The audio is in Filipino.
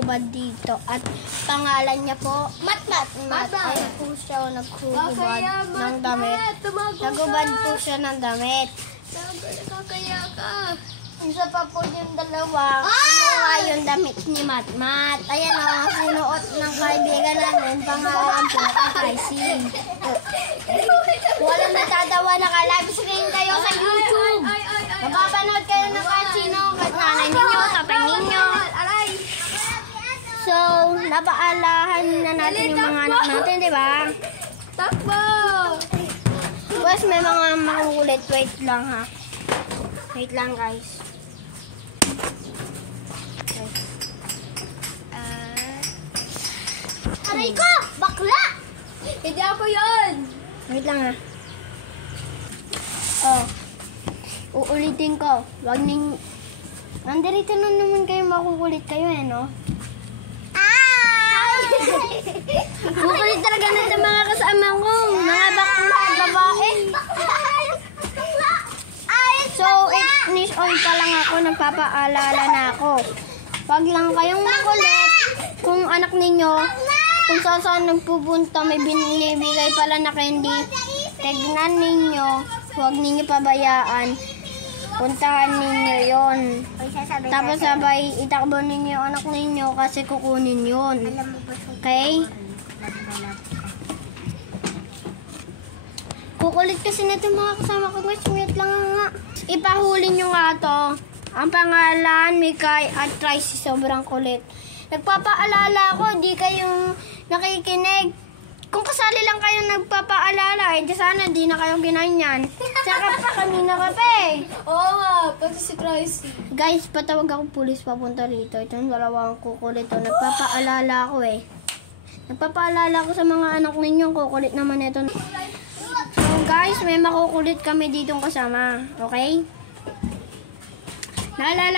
Hubad dito at pangalan niya po Mat. Ay po siya naghuhubad ng damit. Nagubad po siya ng damit. Nakakaya ka. Isa pa po yung dalawa. Kinuha yung damit ni Mat. Ayan o, sinuot ng kaibigan namin. Pangalan po ay Casey. Walang natatawa, nakalabis rin kayo sa YouTube. Mapapanood kayo ng kahit sino, kahit nanay ninyo, tatay ninyo. So, napaalahan na natin yung mga anak natin, di ba? Takbo! Guys, may mga makukulit. Wait lang, ha? Wait lang, guys. Aray ko! Bakla! Hindi ako yun! Wait lang, ha? Oh. Uulitin ko. Wag ning... Nandirito na naman kayo, makukulit kayo, eh, no? Makulit talaga na sa mga kasama ko. Mga bakla, babae. So, 8 years old pa lang ako, nagpapaalala na ako. Wag lang kayong makulit. Kung anak ninyo, kung saan nagpupunta, may binibigay pala na candy. Tignan ninyo, huwag ninyo pabayaan. Puntahan ninyo yon. Tapos sabay itakbo ninyo yung anak ninyo kasi kukunin yun. Okay? Kukulit kasi na itong mga kasama ko. Guys, wait lang nga. Ipahuli nyo nga to. Ang pangalan, Mikay at Tracy. Sobrang kulit. Nagpapaalala ako, di kayong nakikinig. Kung kasali lang kayo nagpapaalala, di sana di na kayo ginanyan. Saka pa kanina ka pa eh. Oo nga, pati si Christy. Guys, patawag ako pulis papunta rito. Ito yung dalawang kukulit to. Nagpapaalala ako eh. Nagpapaalala ako sa mga anak ninyo. Kukulit naman ito. So guys, may makukulit kami ditong kasama. Okay? Naalala